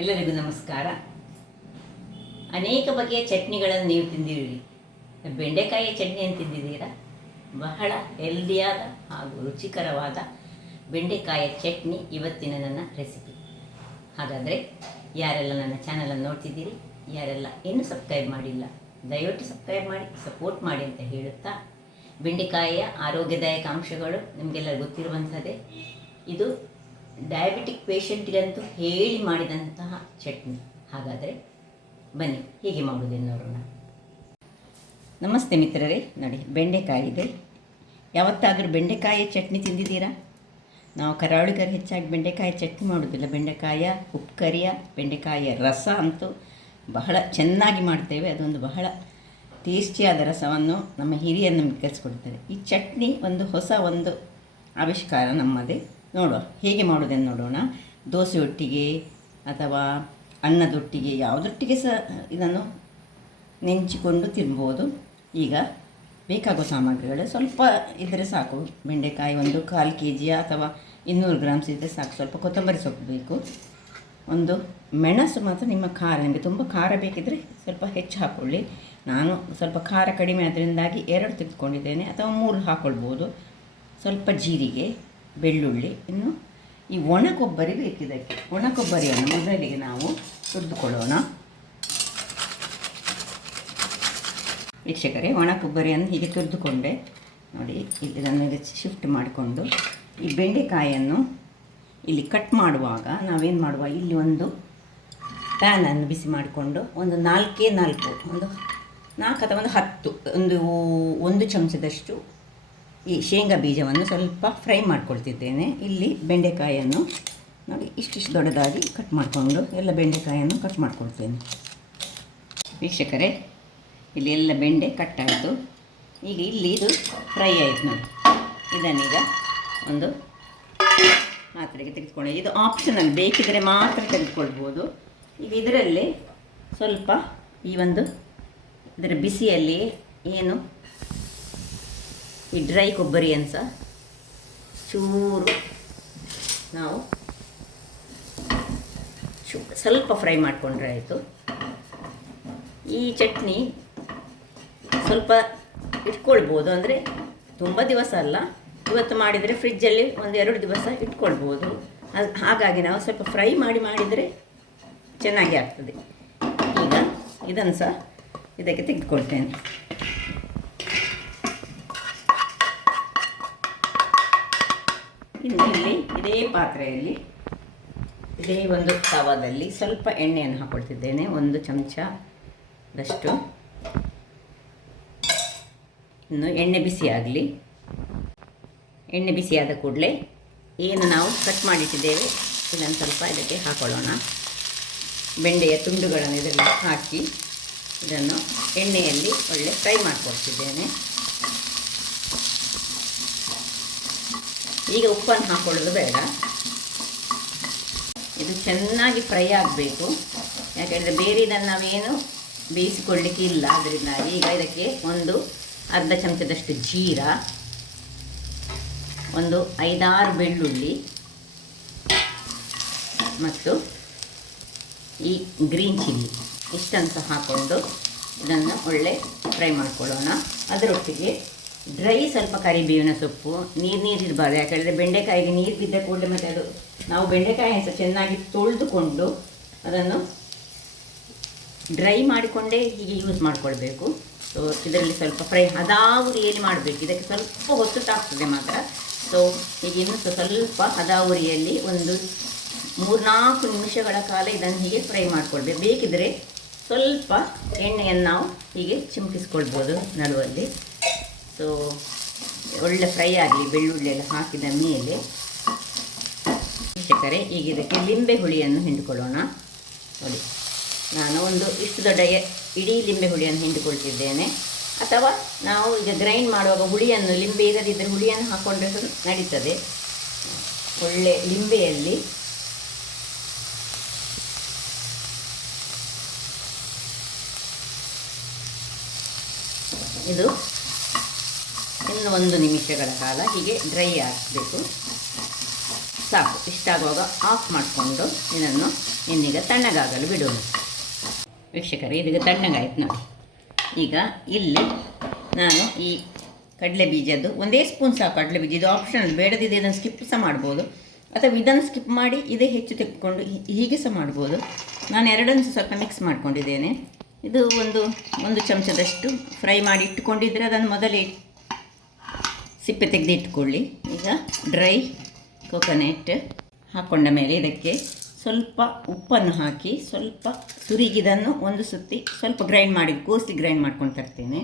ಎಲ್ಲರಿಗೂ ನಮಸ್ಕಾರ. ಅನೇಕ ಬಗೆಯ ಚಟ್ನಿಗಳನ್ನು ನೀವು ತಿಂದಿರುವಿರಿ. ಬೆಂಡೆಕಾಯಿಯ ಚಟ್ನಿಯನ್ನು ತಿಂದಿದ್ದೀರಾ? ಬಹಳ ಹೆಲ್ದಿಯಾದ ಹಾಗೂ ರುಚಿಕರವಾದ ಬೆಂಡೆಕಾಯಿಯ ಚಟ್ನಿ ಇವತ್ತಿನ ನನ್ನ ರೆಸಿಪಿ. ಹಾಗಾದರೆ ಯಾರೆಲ್ಲ ನನ್ನ ಚಾನಲನ್ನು ನೋಡ್ತಿದ್ದೀರಿ, ಯಾರೆಲ್ಲ ಇನ್ನೂ ಸಬ್ಸ್ಕ್ರೈಬ್ ಮಾಡಿಲ್ಲ, ದಯವಿಟ್ಟು ಸಬ್ಸ್ಕ್ರೈಬ್ ಮಾಡಿ ಸಪೋರ್ಟ್ ಮಾಡಿ ಅಂತ ಹೇಳುತ್ತಾ, ಬೆಂಡೆಕಾಯಿಯ ಆರೋಗ್ಯದಾಯಕ ಅಂಶಗಳು ನಿಮಗೆಲ್ಲ ಗೊತ್ತಿರುವಂಥದ್ದೇ. ಇದು ಡಯಾಬಿಟಿಕ್ ಪೇಷಂಟ್ಗಂತೂ ಹೇಳಿ ಮಾಡಿದಂತಹ ಚಟ್ನಿ. ಹಾಗಾದರೆ ಬನ್ನಿ ಹೇಗೆ ಮಾಡುವುದೆಂದು ನೋಡೋಣ. ನಮಸ್ತೆ ಮಿತ್ರರೇ. ನೋಡಿ, ಬೆಂಡೆಕಾಯಿ ಇದೆ. ಯಾವತ್ತಾದರೂ ಬೆಂಡೆಕಾಯಿಯ ಚಟ್ನಿ ತಿಂದಿದ್ದೀರಾ? ನಾವು ಕರಾವಳಿಗರು ಹೆಚ್ಚಾಗಿ ಬೆಂಡೆಕಾಯಿ ಚಟ್ನಿ ಮಾಡೋದಿಲ್ಲ. ಬೆಂಡೆಕಾಯಿಯ ಉಪ್ಪುಕರಿಯ ಬೆಂಡೆಕಾಯಿಯ ರಸ ಅಂತೂ ಬಹಳ ಚೆನ್ನಾಗಿ ಮಾಡ್ತೇವೆ. ಅದೊಂದು ಬಹಳ ಟೇಸ್ಟಿಯಾದ ರಸವನ್ನು ನಮ್ಮ ಹಿರಿಯರು ನಮಗೆ ಕಲಿಸ್ಕೊಡ್ತಾರೆ. ಈ ಚಟ್ನಿ ಹೊಸ ಆವಿಷ್ಕಾರ ನಮ್ಮದೇ. ನೋಡುವ ಹೇಗೆ ಮಾಡೋದನ್ನು ನೋಡೋಣ. ದೋಸೆ ಒಟ್ಟಿಗೆ ಅಥವಾ ಅನ್ನದೊಟ್ಟಿಗೆ ಯಾವುದೊಟ್ಟಿಗೆ ಸಹ ಇದನ್ನು ನೆಂಚಿಕೊಂಡು ತಿನ್ಬೋದು. ಈಗ ಬೇಕಾಗುವ ಸಾಮಗ್ರಿಗಳು ಸ್ವಲ್ಪ ಇದ್ದರೆ ಸಾಕು. ಬೆಂಡೆಕಾಯಿ 1/4 kg ಅಥವಾ 200 ಗ್ರಾಮ್ಸ್ ಇದ್ದರೆ ಸಾಕು. ಸ್ವಲ್ಪ ಕೊತ್ತಂಬರಿ ಸೊಪ್ಪು ಬೇಕು. ಮೆಣಸು ಮಾತ್ರ ನಿಮ್ಮ ಖಾರ, ನಿಮಗೆ ತುಂಬ ಖಾರ ಬೇಕಿದ್ದರೆ ಸ್ವಲ್ಪ ಹೆಚ್ಚು ಹಾಕ್ಕೊಳ್ಳಿ. ನಾನು ಸ್ವಲ್ಪ ಖಾರ ಕಡಿಮೆ ಅದರಿಂದಾಗಿ 2 ತೆಗೆದುಕೊಂಡಿದ್ದೇನೆ, ಅಥವಾ 3 ಹಾಕ್ಕೊಳ್ಬೋದು. ಸ್ವಲ್ಪ ಜೀರಿಗೆ, ಬೆಳ್ಳುಳ್ಳಿ, ಇನ್ನು ಈ ಒಣ ಕೊಬ್ಬರಿ ಬೇಕಿದ್ದಕ್ಕೆ. ಒಣ ಕೊಬ್ಬರಿಯನ್ನು ಮೊದಲಿಗೆ ನಾವು ತುರಿದುಕೊಳ್ಳೋಣ. ವೀಕ್ಷಕರೇ, ಒಣ ಕೊಬ್ಬರಿಯನ್ನು ಹೀಗೆ ತುರಿದುಕೊಂಡೆ. ನೋಡಿ, ಇದನ್ನು ಶಿಫ್ಟ್ ಮಾಡಿಕೊಂಡು ಈ ಬೆಂಡೆಕಾಯಿಯನ್ನು ಇಲ್ಲಿ ಕಟ್ ಮಾಡುವಾಗ ನಾವೇನು ಮಾಡುವ, ಇಲ್ಲಿ ಒಂದು ಪ್ಯಾನನ್ನು ಬಿಸಿ ಮಾಡಿಕೊಂಡು 4 ಅಥವಾ 10 ಒಂದು ಚಮಚದಷ್ಟು ಈ ಶೇಂಗಾ ಬೀಜವನ್ನು ಸ್ವಲ್ಪ ಫ್ರೈ ಮಾಡ್ಕೊಳ್ತಿದ್ದೇನೆ. ಇಲ್ಲಿ ಬೆಂಡೆಕಾಯಿಯನ್ನು ನೋಡಿ ಇಷ್ಟಿಷ್ಟು ದೊಡ್ಡದಾಗಿ ಕಟ್ ಮಾಡಿಕೊಂಡು ಎಲ್ಲ ಬೆಂಡೆಕಾಯಿಯನ್ನು ಕಟ್ ಮಾಡ್ಕೊಳ್ತೇನೆ. ವೀಕ್ಷಕರೇ, ಇಲ್ಲಿ ಎಲ್ಲ ಬೆಂಡೆ ಕಟ್ ಆಯಿತು. ಈಗ ಇಲ್ಲಿ ಇದು ಫ್ರೈ ಆಯಿತು ನೋಡಿ. ಇದನ್ನೀಗ ಒಂದು ಪಾತ್ರೆಗೆ ತೆಗೆದುಕೊಳ್ಳಿ. ಇದು ಆಪ್ಷನಲ್, ಬೇಕಿದ್ದರೆ ಮಾತ್ರ ತೆಗೆದುಕೊಳ್ಬೋದು. ಈಗ ಇದರಲ್ಲಿ ಸ್ವಲ್ಪ ಇದರ ಬಿಸಿಯಲ್ಲಿ ಈ ಡ್ರೈ ಕೊಬ್ಬರಿಯನ್ನು ಸಹ ಚೂರು ನಾವು ಸ್ವಲ್ಪ ಫ್ರೈ ಮಾಡಿಕೊಂಡ್ರೆ ಆಯಿತು. ಈ ಚಟ್ನಿ ಸ್ವಲ್ಪ ಇಟ್ಕೊಳ್ಬೋದು, ಅಂದರೆ ತುಂಬ ದಿವಸ ಅಲ್ಲ. ಇವತ್ತು ಮಾಡಿದರೆ ಫ್ರಿಜ್ಜಲ್ಲಿ 1-2 ದಿವಸ ಇಟ್ಕೊಳ್ಬೋದು. ಹಾಗಾಗಿ ನಾವು ಸ್ವಲ್ಪ ಫ್ರೈ ಮಾಡಿದರೆ ಚೆನ್ನಾಗಿ ಆಗ್ತದೆ. ಈಗ ಇದನ್ನು ಸಹ ಇದಕ್ಕೆ ತೆಗೆದುಕೊಳ್ತೇನೆ. ಇನ್ನು ಇಲ್ಲಿ ಇದೇ ಪಾತ್ರೆಯಲ್ಲಿ ಇದೇ ಒಂದು ತವಾದಲ್ಲಿ ಸ್ವಲ್ಪ ಎಣ್ಣೆಯನ್ನು ಹಾಕ್ಕೊಳ್ತಿದ್ದೇನೆ, 1 ಚಮಚದಷ್ಟು. ಇನ್ನು ಎಣ್ಣೆ ಬಿಸಿ ಆಗಲಿ. ಎಣ್ಣೆ ಬಿಸಿಯಾದ ಕೂಡಲೇ ಏನು ನಾವು ಕಟ್ ಮಾಡಿಟ್ಟಿದ್ದೇವೆ ಇದನ್ನು ಸ್ವಲ್ಪ ಇದಕ್ಕೆ ಹಾಕೊಳ್ಳೋಣ. ಬೆಂಡೆಯ ತುಂಡುಗಳನ್ನು ಇದರಲ್ಲಿ ಹಾಕಿ ಇದನ್ನು ಎಣ್ಣೆಯಲ್ಲಿ ಒಳ್ಳೆ ಫ್ರೈ ಮಾಡಿಕೊಳ್ತಿದ್ದೇನೆ. ಈಗ ಉಪ್ಪನ್ನು ಹಾಕ್ಕೊಳ್ಳೋದು ಬೇಡ, ಇದು ಚೆನ್ನಾಗಿ ಫ್ರೈ ಆಗಬೇಕು. ಯಾಕೆಂದರೆ ಬೇರೆ ಇದನ್ನು ನಾವೇನು ಬೇಯಿಸಿಕೊಳ್ಳಲಿಕ್ಕೆ ಇಲ್ಲ. ಅದರಿಂದಾಗಿ ಈಗ ಇದಕ್ಕೆ 1/2 ಚಮಚದಷ್ಟು ಜೀರ, 5-6 ಬೆಳ್ಳುಳ್ಳಿ ಮತ್ತು ಈ ಗ್ರೀನ್ ಚಿಲ್ಲಿ ಇಷ್ಟನ್ನು ಸಹ ಹಾಕ್ಕೊಂಡು ಇದನ್ನು ಒಳ್ಳೆ ಫ್ರೈ ಮಾಡ್ಕೊಳ್ಳೋಣ. ಅದರೊಟ್ಟಿಗೆ ಡ್ರೈ ಸ್ವಲ್ಪ ಕರಿಬೇವಿನ ಸೊಪ್ಪು, ನೀರಿರಬಾರ್ದು. ಯಾಕಂದರೆ ಬೆಂಡೆಕಾಯಿಗೆ ನೀರು ಬಿದ್ದ ಕೂಡಲೇ ಮತ್ತು ಅದು ನಾವು ಬೆಂಡೆಕಾಯಿಯನ್ನು ಸಹ ಚೆನ್ನಾಗಿ ತೊಳೆದುಕೊಂಡು ಅದನ್ನು ಡ್ರೈ ಮಾಡಿಕೊಂಡೇ ಹೀಗೆ ಯೂಸ್ ಮಾಡಿಕೊಳ್ಬೇಕು. ಸೊ ಇದರಲ್ಲಿ ಸ್ವಲ್ಪ ಫ್ರೈ ಹದಾವುರಿಯಲ್ಲಿ ಮಾಡಬೇಕು. ಇದಕ್ಕೆ ಸ್ವಲ್ಪ ಹೊತ್ತು ತಾಗ್ತದೆ ಮಾತ್ರ. ಸೊ ಈಗ ಇನ್ನೂ ಸ್ವಲ್ಪ ಹದಾವುರಿಯಲ್ಲಿ 3-4 ನಿಮಿಷಗಳ ಕಾಲ ಇದನ್ನು ಹೀಗೆ ಫ್ರೈ ಮಾಡಿಕೊಳ್ಬೇಕು. ಬೇಕಿದ್ದರೆ ಸ್ವಲ್ಪ ಎಣ್ಣೆಯನ್ನು ನಾವು ಹೀಗೆ ಚಿಮುಕಿಸ್ಕೊಳ್ಬೋದು ನಡುವಲ್ಲಿ. ಸೊ ಒಳ್ಳೆ ಫ್ರೈ ಆಗಲಿ ಬೆಳ್ಳುಳ್ಳಿ ಎಲ್ಲ ಹಾಕಿದ ಮೇಲೆ. ವೀಕ್ಷಕರೇ, ಈಗ ಇದಕ್ಕೆ ಲಿಂಬೆ ಹುಳಿಯನ್ನು ಹಿಂಡಿಕೊಳ್ಳೋಣ. ನೋಡಿ, ನಾನು ಇಷ್ಟು ದೊಡ್ಡ ಇಡೀ ಲಿಂಬೆ ಹುಳಿಯನ್ನು ಹಿಂಡಿಕೊಳ್ತಿದ್ದೇನೆ. ಅಥವಾ ನಾವು ಈಗ ಗ್ರೈಂಡ್ ಮಾಡುವಾಗ ಹುಳಿಯನ್ನು, ಲಿಂಬೆ ಇಲ್ಲದಿದ್ದರೆ ಹುಳಿಯನ್ನು ಹಾಕ್ಕೊಂಡ್ರೆ ನಡೀತದೆ. ಒಳ್ಳೆ ಲಿಂಬೆಯಲ್ಲಿ ಇದು ಇನ್ನು 1 ನಿಮಿಷಗಳ ಕಾಲ ಹೀಗೆ ಡ್ರೈ ಆಗಬೇಕು. ಸಾಕು. ಇಷ್ಟಾಗುವಾಗ ಆಫ್ ಮಾಡಿಕೊಂಡು ಇದನ್ನು ಇನ್ನೀಗ ತಣ್ಣಗಾಗಲು ಬಿಡೋಣ. ವೀಕ್ಷಕರೇ, ಇದೀಗ ತಣ್ಣಗಾಯ್ತು ನೋಡಿ. ಈಗ ಇಲ್ಲಿ ನಾನು ಈ ಕಡಲೆ ಬೀಜದ್ದು ಒಂದೇ ಸ್ಪೂನ್ ಸಾಕು. ಕಡಲೆ ಬೀಜ ಇದು ಆಪ್ಷನಲ್, ಬೇಡದಿದೆ ಇದನ್ನು ಸ್ಕಿಪ್ ಸಹ ಮಾಡ್ಬೋದು, ಅಥವಾ ಇದನ್ನು ಸ್ಕಿಪ್ ಮಾಡಿ ಇದೇ ಹೆಚ್ಚು ತೆಗೆದುಕೊಂಡು ಹೀಗೆ ಸಹ ಮಾಡ್ಬೋದು. ನಾನು ಎರಡನ್ನು ಸ್ವಲ್ಪ ಮಿಕ್ಸ್ ಮಾಡ್ಕೊಂಡಿದ್ದೇನೆ. ಇದು ಒಂದು ಚಮಚದಷ್ಟು ಫ್ರೈ ಮಾಡಿ ಇಟ್ಟುಕೊಂಡಿದ್ದರೆ ಅದನ್ನು ಮೊದಲೇ ಸಿಪ್ಪೆ ತೆಗೆದು ಇಟ್ಕೊಳ್ಳಿ. ಈಗ ಡ್ರೈ ಕೊಕೊನೆಟ್ ಹಾಕ್ಕೊಂಡ ಮೇಲೆ ಇದಕ್ಕೆ ಸ್ವಲ್ಪ ಉಪ್ಪನ್ನು ಹಾಕಿ ಸ್ವಲ್ಪ ಸುರಿಗಿದನ್ನು ಒಂದು ಸುತ್ತಿ ಸ್ವಲ್ಪ ಗ್ರೈಂಡ್ ಮಾಡಿ ಕೋಸಿ ಗ್ರೈಂಡ್ ಮಾಡ್ಕೊಂಡು ತರ್ತೇನೆ.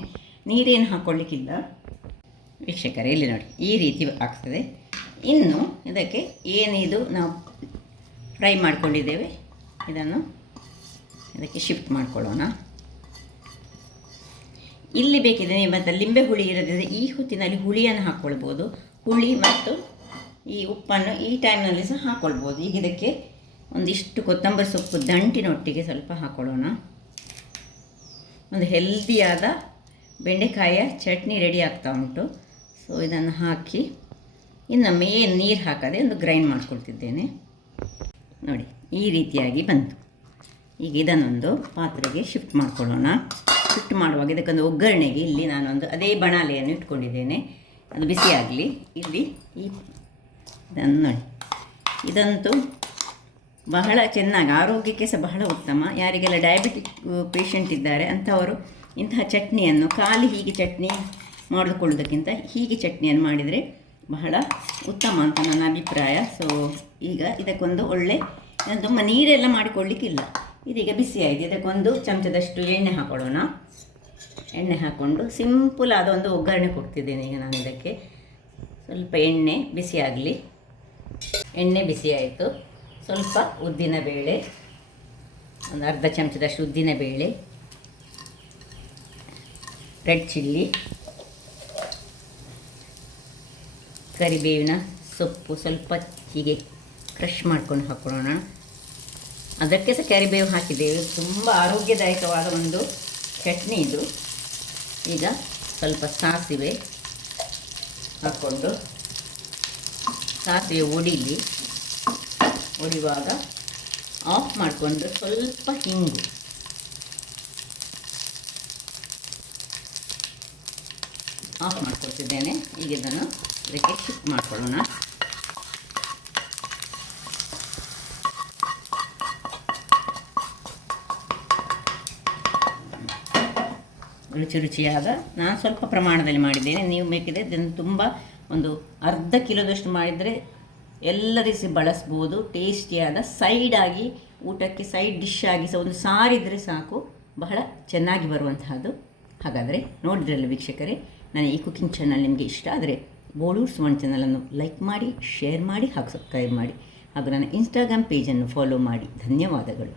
ನೀರೇನು ಹಾಕ್ಕೊಳ್ಳಿಕ್ಕಿಲ್ಲ ವೀಕ್ಷಕರೇ. ಇಲ್ಲಿ ನೋಡಿ ಈ ರೀತಿ ಆಗ್ತದೆ. ಇನ್ನು ಇದಕ್ಕೆ ಏನಿದು ನಾವು ಫ್ರೈ ಮಾಡ್ಕೊಂಡಿದ್ದೇವೆ ಇದನ್ನು ಇದಕ್ಕೆ ಶಿಫ್ಟ್ ಮಾಡ್ಕೊಳ್ಳೋಣ. ಇಲ್ಲಿ ಬೇಕಿದೆ ಮತ್ತು ಲಿಂಬೆ ಹುಳಿ ಇರೋದಿದೆ, ಈ ಹೊತ್ತಿನಲ್ಲಿ ಹುಳಿಯನ್ನು ಹಾಕ್ಕೊಳ್ಬೋದು. ಹುಳಿ ಮತ್ತು ಈ ಉಪ್ಪನ್ನು ಈ ಟೈಮ್ನಲ್ಲಿ ಸಹ ಹಾಕ್ಕೊಳ್ಬೋದು. ಈಗ ಇದಕ್ಕೆ ಒಂದಿಷ್ಟು ಕೊತ್ತಂಬರಿ ಸೊಪ್ಪು ದಂಟಿನೊಟ್ಟಿಗೆ ಸ್ವಲ್ಪ ಹಾಕ್ಕೊಳ್ಳೋಣ. ಒಂದು ಹೆಲ್ದಿಯಾದ ಬೆಂಡೆಕಾಯಿಯ ಚಟ್ನಿ ರೆಡಿ ಆಗ್ತಾ ಉಂಟು. ಸೊ ಇದನ್ನು ಹಾಕಿ ಇನ್ನೊಮ್ಮೆ ಏನು ನೀರು ಹಾಕದೆ ಒಂದು ಗ್ರೈಂಡ್ ಮಾಡ್ಕೊಳ್ತಿದ್ದೇನೆ. ನೋಡಿ ಈ ರೀತಿಯಾಗಿ ಬಂತು. ಈಗ ಇದನ್ನೊಂದು ಪಾತ್ರೆಗೆ ಶಿಫ್ಟ್ ಮಾಡ್ಕೊಳ್ಳೋಣ. ಶಿಫ್ಟ್ ಮಾಡುವಾಗ ಇದಕ್ಕೊಂದು ಒಗ್ಗರಣೆಗೆ ಇಲ್ಲಿ ನಾನೊಂದು ಅದೇ ಬಣಾಲೆಯನ್ನು ಇಟ್ಕೊಂಡಿದ್ದೇನೆ, ಅದು ಬಿಸಿಯಾಗಲಿ. ಇಲ್ಲಿ ಇದನ್ನು ನೋಡಿ, ಇದಂತೂ ಬಹಳ ಚೆನ್ನಾಗಿ ಆರೋಗ್ಯಕ್ಕೆ ಸಹ ಬಹಳ ಉತ್ತಮ. ಯಾರಿಗೆಲ್ಲ ಡಯಾಬಿಟಿಕ್ ಪೇಷಂಟ್ ಇದ್ದಾರೆ ಅಂಥವರು ಇಂತಹ ಚಟ್ನಿಯನ್ನು ಖಾಲಿ ಹೀಗೆ ಚಟ್ನಿ ಮಾಡಿಕೊಳ್ಳೋದಕ್ಕಿಂತ ಹೀಗೆ ಚಟ್ನಿಯನ್ನು ಮಾಡಿದರೆ ಬಹಳ ಉತ್ತಮ ಅಂತ ನನ್ನ ಅಭಿಪ್ರಾಯ. ಸೊ ಈಗ ಇದಕ್ಕೊಂದು ಒಳ್ಳೆ ತುಂಬ ನೀರೆಲ್ಲ ಮಾಡಿಕೊಳ್ಳಿಕ್ಕಿಲ್ಲ. ಇದೀಗ ಬಿಸಿ ಆಯಿತು. ಇದಕ್ಕೊಂದು ಚಮಚದಷ್ಟು ಎಣ್ಣೆ ಹಾಕೊಳ್ಳೋಣ. ಎಣ್ಣೆ ಹಾಕ್ಕೊಂಡು ಸಿಂಪಲ್ ಆದ ಒಂದು ಒಗ್ಗರಣೆ ಕೊಡ್ತಿದ್ದೇನೆ. ಈಗ ನಾನು ಇದಕ್ಕೆ ಸ್ವಲ್ಪ ಎಣ್ಣೆ ಬಿಸಿ ಆಗಲಿ. ಎಣ್ಣೆ ಬಿಸಿ ಆಯಿತು. ಸ್ವಲ್ಪ ಉದ್ದಿನಬೇಳೆ, ಒಂದು ಅರ್ಧ ಚಮಚದಷ್ಟು ಉದ್ದಿನಬೇಳೆ, ರೆಡ್ ಚಿಲ್ಲಿ, ಕರಿಬೇವಿನ ಸೊಪ್ಪು ಸ್ವಲ್ಪ ಹೀಗೆ ಕ್ರಷ್ ಮಾಡ್ಕೊಂಡು ಹಾಕೊಳ್ಳೋಣ. ಅದಕ್ಕೆ ಸಹ ಕರಿಬೇವು ಹಾಕಿದ್ದೇವೆ. ತುಂಬ ಆರೋಗ್ಯದಾಯಕವಾದ ಒಂದು ಚಟ್ನಿ ಇದು. ಈಗ ಸ್ವಲ್ಪ ಸಾಸಿವೆ ಹಾಕ್ಕೊಂಡು ಸಾಸಿವೆ ಒಡಿಯುವಾಗ ಆಫ್ ಮಾಡಿಕೊಂಡು ಸ್ವಲ್ಪ ಹಿಂಗು ಆಫ್ ಮಾಡ್ಕೊಳ್ತಿದ್ದೇನೆ. ಈಗ ಇದನ್ನು ಇದಕ್ಕೆ ಶಿಫ್ಟ್ ಮಾಡ್ಕೊಳ್ಳೋಣ. ರುಚಿಯಾದ ನಾನು ಸ್ವಲ್ಪ ಪ್ರಮಾಣದಲ್ಲಿ ಮಾಡಿದ್ದೇನೆ. ನೀವು ಬೇಕಿದ್ರೆ ಇದನ್ನು ತುಂಬ ಒಂದು ಅರ್ಧ ಕಿಲೋದಷ್ಟು ಮಾಡಿದರೆ ಎಲ್ಲರಿಗೂ ಬಳಸ್ಬೋದು. ಟೇಸ್ಟಿಯಾದ ಸೈಡಾಗಿ ಊಟಕ್ಕೆ ಸೈಡ್ ಡಿಶ್ ಆಗಿ ಸಹ ಒಂದು ಸಾರಿದ್ರೆ ಸಾಕು, ಬಹಳ ಚೆನ್ನಾಗಿ ಬರುವಂತಹದ್ದು. ಹಾಗಾದರೆ ನೋಡಿದ್ರಲ್ಲ ವೀಕ್ಷಕರೇ, ನನ್ನ ಈ ಕುಕಿಂಗ್ ಚಾನಲ್ ನಿಮಗೆ ಇಷ್ಟ ಆದರೆ ಬೋಳೂರು ಸುವರ್ಣ ಚಾನಲನ್ನು ಲೈಕ್ ಮಾಡಿ, ಶೇರ್ ಮಾಡಿ ಹಾಗೂ ಸಬ್ಸ್ಕ್ರೈಬ್ ಮಾಡಿ ಹಾಗೂ ನನ್ನ ಇನ್ಸ್ಟಾಗ್ರಾಮ್ ಪೇಜನ್ನು ಫಾಲೋ ಮಾಡಿ. ಧನ್ಯವಾದಗಳು.